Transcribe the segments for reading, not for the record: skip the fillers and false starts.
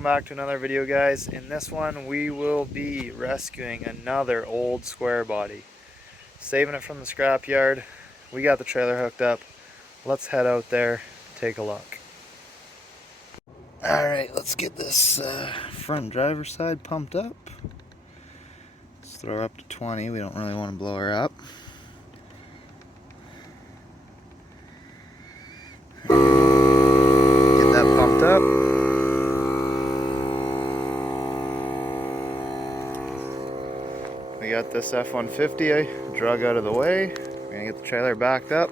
welcome back to another video, guys. In this one we will be rescuing another old Squarebody, saving it from the scrapyard. We got the trailer hooked up. Let's head out there, take a look. Alright, let's get this front driver's side pumped up. Let's throw her up to 20. We don't really want to blow her up. Get that pumped up. We got this F-150 I drug out of the way. We're gonna get the trailer backed up,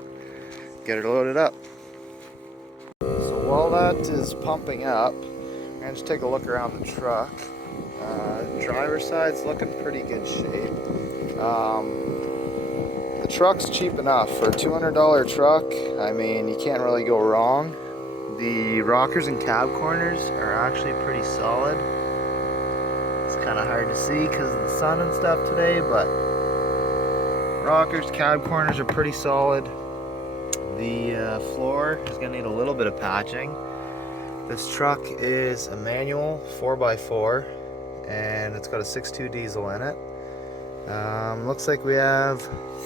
get her loaded up. So while that is pumping up, we're gonna just take a look around the truck. Driver's side's looking pretty good shape. The truck's cheap enough for a $200 truck. I mean, you can't really go wrong. The rockers and cab corners are actually pretty solid. It's kind of hard to see because of the sun and stuff today, but rockers, cab corners are pretty solid. The floor is going to need a little bit of patching. This truck is a manual 4x4 and it's got a 6.2 diesel in it. Looks like we have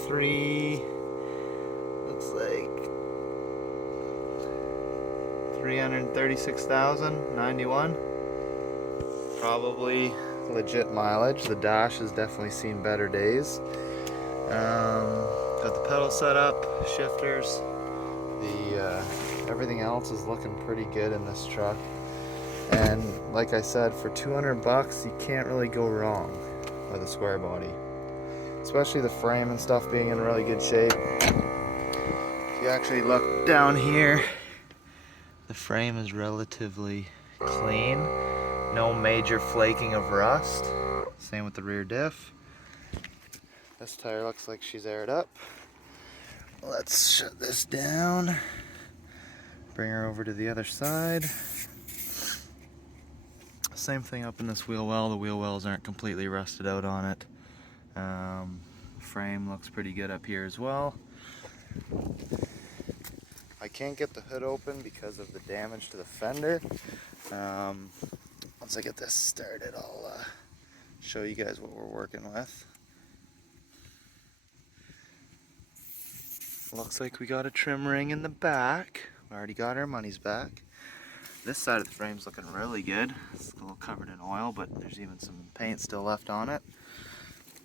336,091. Probably legit mileage. The dash has definitely seen better days. Got the pedal set up, shifters. Everything else is looking pretty good in this truck. And like I said, for 200 bucks, you can't really go wrong with a Squarebody. Especially the frame and stuff being in really good shape. If you actually look down here, the frame is relatively clean. No major flaking of rust. Same with the rear diff. This tire looks like she's aired up. Let's shut this down. Bring her over to the other side. Same thing up in this wheel well. The wheel wells aren't completely rusted out on it. Frame looks pretty good up here as well. I can't get the hood open because of the damage to the fender. Once I get this started, I'll show you guys what we're working with. Looks like we got a trim ring in the back. We already got our money's back. This side of the frame's looking really good. It's a little covered in oil, but there's even some paint still left on it.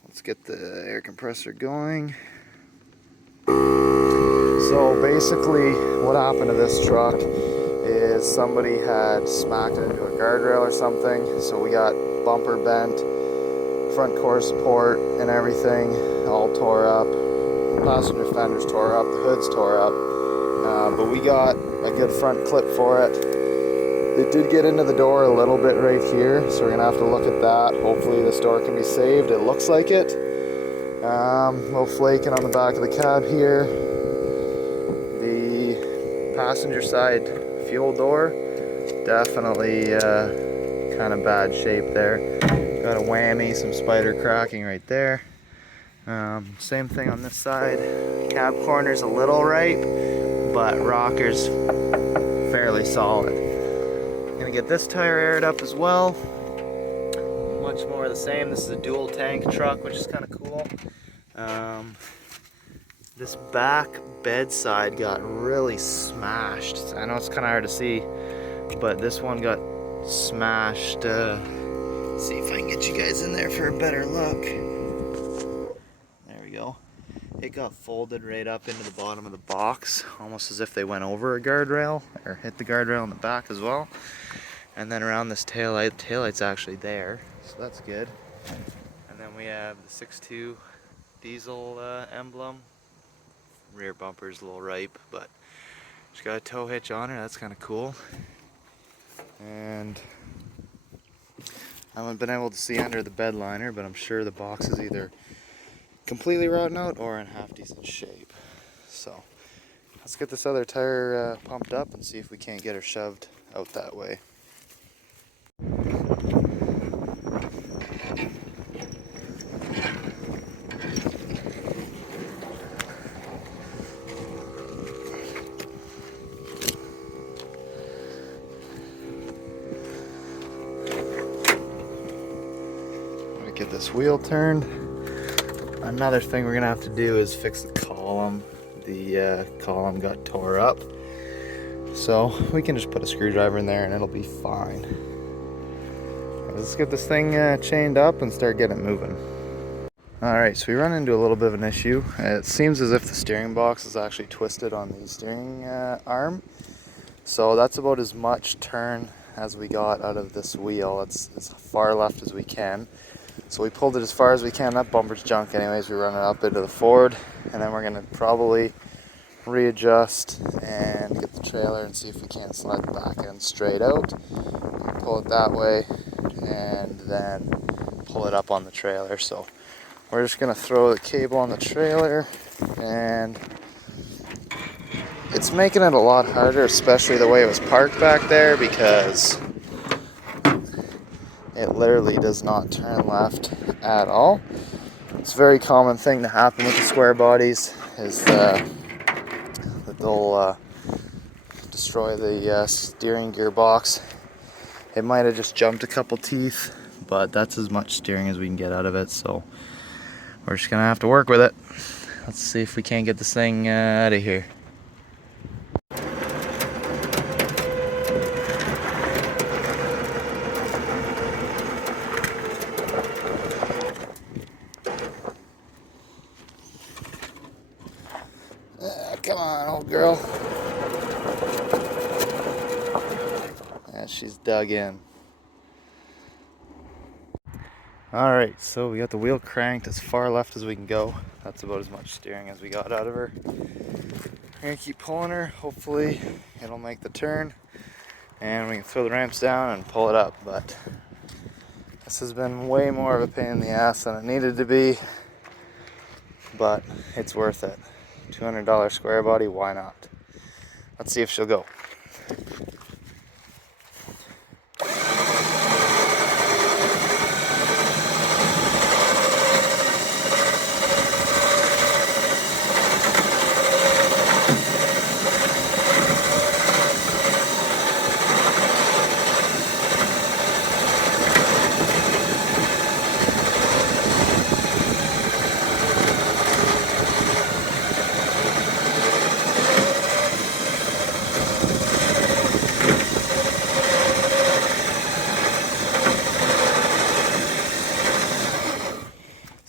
Let's get the air compressor going. So basically what happened to this truck is somebody had smacked it into a guardrail or something. So we got bumper bent, front core support and everything all tore up. Passenger fenders tore up, the hood's tore up. But we got a good front clip for it. It did get into the door a little bit right here, so we're gonna have to look at that. Hopefully this door can be saved. It looks like it. A little flaking on the back of the cab here. The passenger side fuel door, definitely kind of bad shape there. Got a whammy, some spider cracking right there. Same thing on this side. Cab corner's a little ripe, but rocker's fairly solid. Gonna get this tire aired up as well. Much more of the same. This is a dual tank truck, which is kind of cool. This back bedside got really smashed. I know it's kind of hard to see, but this one got smashed. See if I can get you guys in there for a better look. There we go. It got folded right up into the bottom of the box, almost as if they went over a guardrail or hit the guardrail in the back as well. And then around this taillight, the taillight's actually there, so that's good. And then we have the 6.2 diesel emblem. Rear bumper's a little ripe, but she's got a tow hitch on her. That's kind of cool. And I haven't been able to see under the bed liner, but I'm sure the box is either completely rotten out or in half decent shape. So let's get this other tire pumped up and see if we can't get her shoved out that way. get this wheel turned. Another thing we're gonna have to do is fix the column. The column got tore up. So we can just put a screwdriver in there and it'll be fine. Let's get this thing chained up and start getting it moving. Alright, so we run into a little bit of an issue. It seems as if the steering box is actually twisted on the steering arm. So that's about as much turn as we got out of this wheel. It's as far left as we can. So we pulled it as far as we can. That bumper's junk anyways. We run it up into the Ford, and then we're going to probably readjust and get the trailer and see if we can't slide the back end straight out. Pull it that way and then pull it up on the trailer. So we're just going to throw the cable on the trailer, and it's making it a lot harder, especially the way it was parked back there, because it literally does not turn left at all. It's a very common thing to happen with the square bodies, is that they'll destroy the steering gearbox. It might have just jumped a couple teeth, but that's as much steering as we can get out of it, so we're just gonna have to work with it. Let's see if we can't get this thing out of here. Come on, old girl. Yeah, she's dug in. Alright, so we got the wheel cranked as far left as we can go. That's about as much steering as we got out of her. We're gonna keep pulling her. Hopefully it'll make the turn and we can throw the ramps down and pull it up. But this has been way more of a pain in the ass than it needed to be. But it's worth it. $200 square body, why not? Let's see if she'll go.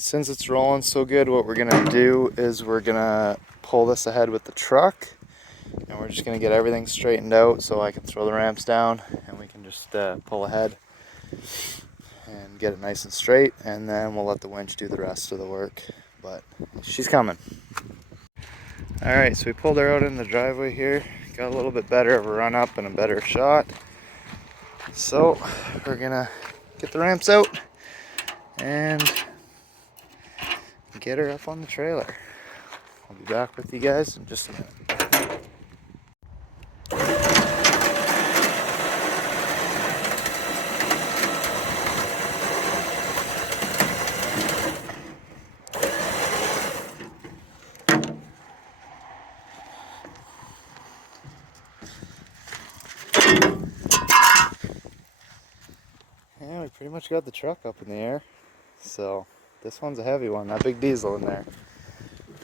Since it's rolling so good, what we're gonna do is we're gonna pull this ahead with the truck, and we're just gonna get everything straightened out so I can throw the ramps down and we can just pull ahead and get it nice and straight, and then we'll let the winch do the rest of the work. But she's coming. Alright, so we pulled her out in the driveway here, got a little bit better of a run up and a better shot. So we're gonna get the ramps out and get her up on the trailer. I'll be back with you guys in just a minute. Yeah, we pretty much got the truck up in the air. So this one's a heavy one, that big diesel in there.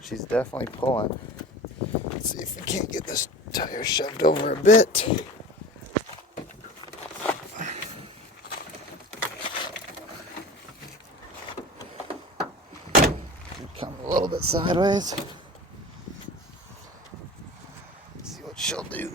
She's definitely pulling. Let's see if we can't get this tire shoved over a bit. Come a little bit sideways. Let's see what she'll do.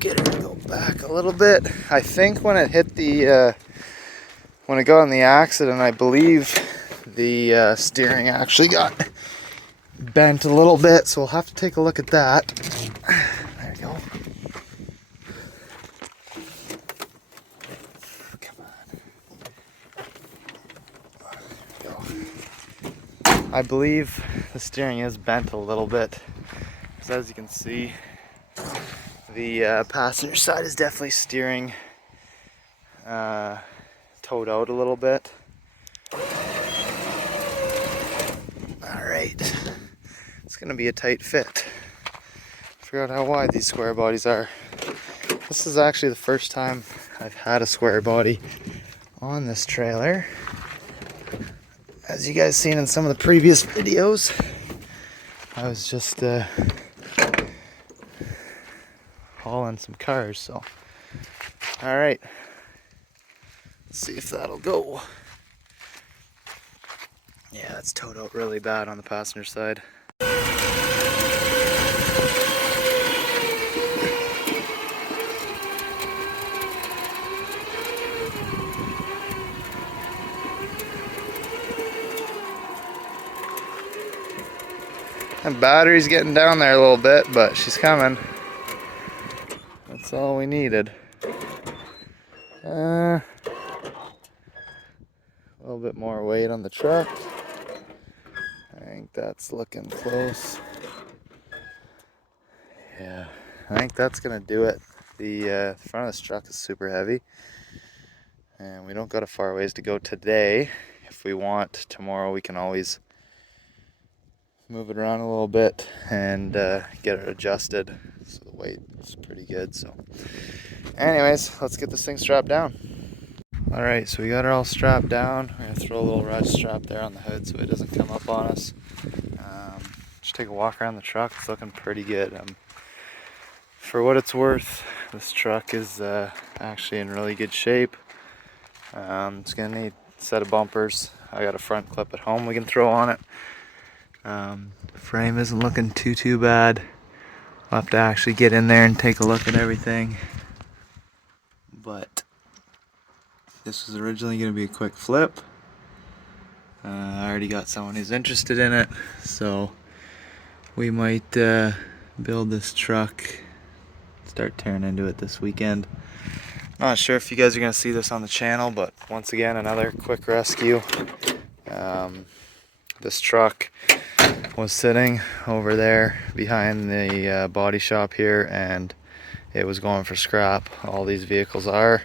Get her to go back a little bit. I think when it hit the when it got in the accident, I believe the steering actually got bent a little bit, so we'll have to take a look at that. There you go. Come on. There we go. I believe the steering is bent a little bit, because as you can see, the passenger side is definitely steering towed out a little bit. Alright, gonna be a tight fit. Figure out how wide these square bodies are. This is actually the first time I've had a square body on this trailer. As you guys seen in some of the previous videos, I was just hauling some cars, so. All right, let's see if that'll go. Yeah, it's towed out really bad on the passenger side. And battery's getting down there a little bit, but she's coming. That's all we needed. A little bit more weight on the truck. I think that's looking close. Yeah, I think that's gonna do it. The front of this truck is super heavy, and we don't got a far ways to go today. If we want, tomorrow we can always move it around a little bit and get it adjusted. So the weight is pretty good. So anyways, let's get this thing strapped down. All right, so we got it all strapped down. We're gonna throw a little red strap there on the hood so it doesn't come up on us. Just take a walk around the truck. It's looking pretty good. For what it's worth, this truck is actually in really good shape. It's gonna need a set of bumpers. I got a front clip at home we can throw on it. Frame isn't looking too bad. We'll have to actually get in there and take a look at everything. But this was originally going to be a quick flip. I already got someone who's interested in it, so we might build this truck, start tearing into it this weekend. Not sure if you guys are going to see this on the channel, but once again, another quick rescue. This truck was sitting over there behind the body shop here, and it was going for scrap. All these vehicles are,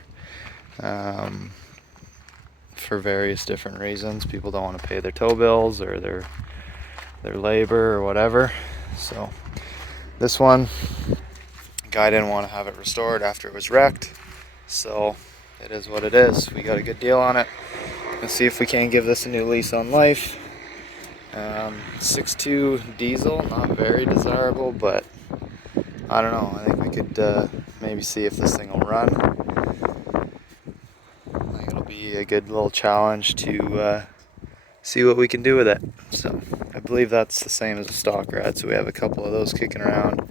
for various different reasons. People don't want to pay their tow bills or their labor or whatever. So this one, guy didn't want to have it restored after it was wrecked, so it is what it is. We got a good deal on it. Let's see if we can give this a new lease on life. 6.2 diesel, not very desirable, but I don't know. I think we could maybe see if this thing will run. I think it'll be a good little challenge to see what we can do with it. So I believe that's the same as a stock rad, so we have a couple of those kicking around.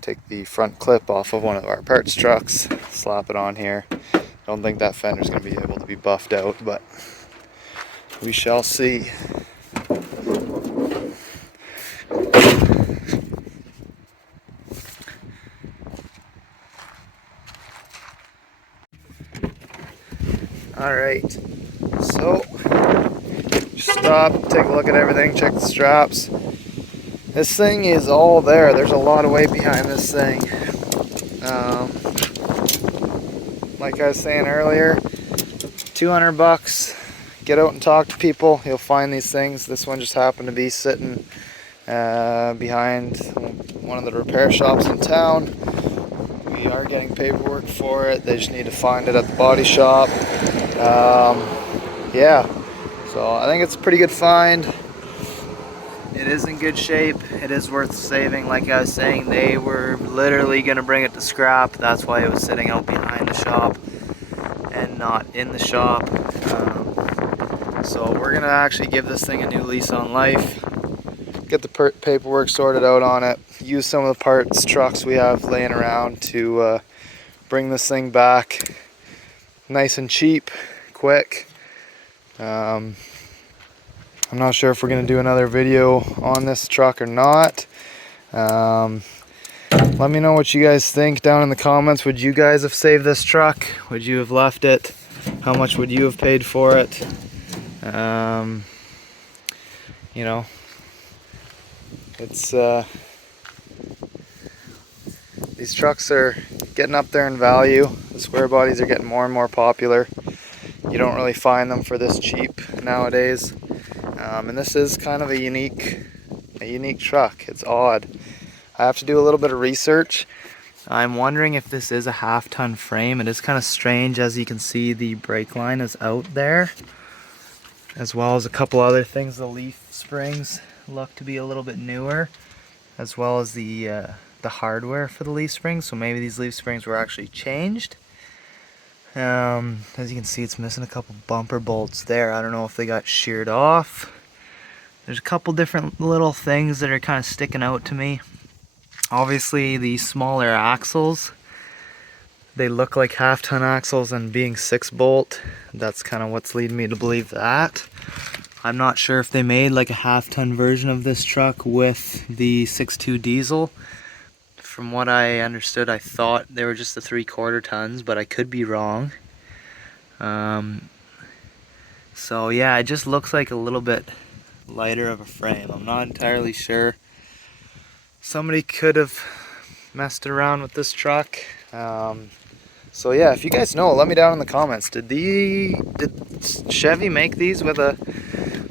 Take the front clip off of one of our parts trucks, slap it on here. I don't think that fender's going to be able to be buffed out, but we shall see. Alright, so just stop, take a look at everything, check the straps. This thing is all there. There's a lot of weight behind this thing. Like I was saying earlier, 200 bucks. Get out and talk to people. You'll find these things. This one just happened to be sitting behind one of the repair shops in town. We are getting paperwork for it. They just need to find it at the body shop. Yeah, so I think it's a pretty good find. It is in good shape. It is worth saving. Like I was saying, they were literally going to bring it to scrap. That's why it was sitting out behind the shop and not in the shop. So we're going to actually give this thing a new lease on life. Get the paperwork sorted out on it. Use some of the parts trucks we have laying around to bring this thing back nice and cheap, quick. I'm not sure if we're going to do another video on this truck or not. Let me know what you guys think down in the comments. Would you guys have saved this truck? Would you have left it? How much would you have paid for it? You know, it's these trucks are getting up there in value. The square bodies are getting more and more popular. You don't really find them for this cheap nowadays. And this is kind of a unique a unique truck. It's odd. I have to do a little bit of research. I'm wondering if this is a half-ton frame. It is kind of strange, as you can see the brake line is out there, as well as a couple other things. The leaf springs look to be a little bit newer, as well as the hardware for the leaf springs. So maybe these leaf springs were actually changed. As you can see, it's missing a couple bumper bolts there. I don't know if they got sheared off. There's a couple different little things that are kind of sticking out to me. Obviously, the smaller axles, they look like half-ton axles, and being 6-bolt, that's kind of what's leading me to believe that. I'm not sure if they made like a half-ton version of this truck with the 6.2 diesel. From what I understood, I thought they were just the 3/4 tons, but I could be wrong. So yeah, it just looks like a little bit lighter of a frame. I'm not entirely sure. Somebody could have messed around with this truck. So yeah, if you guys know, let me down in the comments. Did Chevy make these with a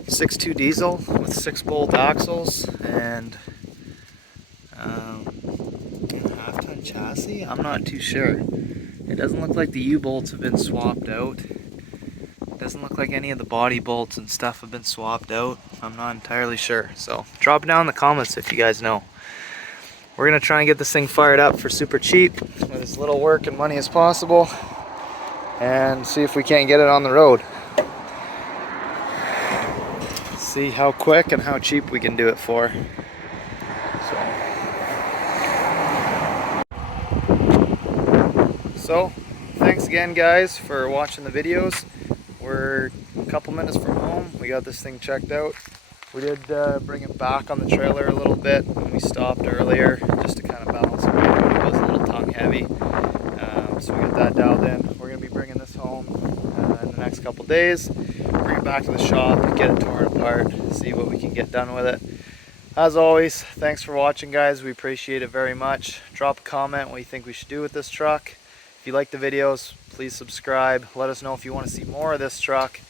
6.2 diesel with 6-bolt axles and a half-ton chassis? I'm not too sure. It doesn't look like the U-bolts have been swapped out. It doesn't look like any of the body bolts and stuff have been swapped out. I'm not entirely sure. So drop it down in the comments if you guys know. We're gonna try and get this thing fired up for super cheap with as little work and money as possible, and see if we can't get it on the road. See how quick and how cheap we can do it for. So thanks again, guys, for watching the videos. We're a couple minutes from home. We got this thing checked out. We did bring it back on the trailer a little bit when we stopped earlier, just to kind of balance it out. It was a little tongue heavy, so we got that dialed in. We're going to be bringing this home in the next couple days, bring it back to the shop, get it torn apart, see what we can get done with it. As always, thanks for watching, guys. We appreciate it very much. Drop a comment what you think we should do with this truck. If you like the videos, please subscribe. Let us know if you want to see more of this truck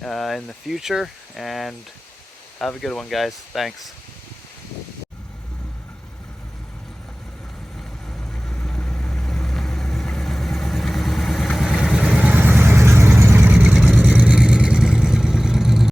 in the future, and have a good one, guys. Thanks.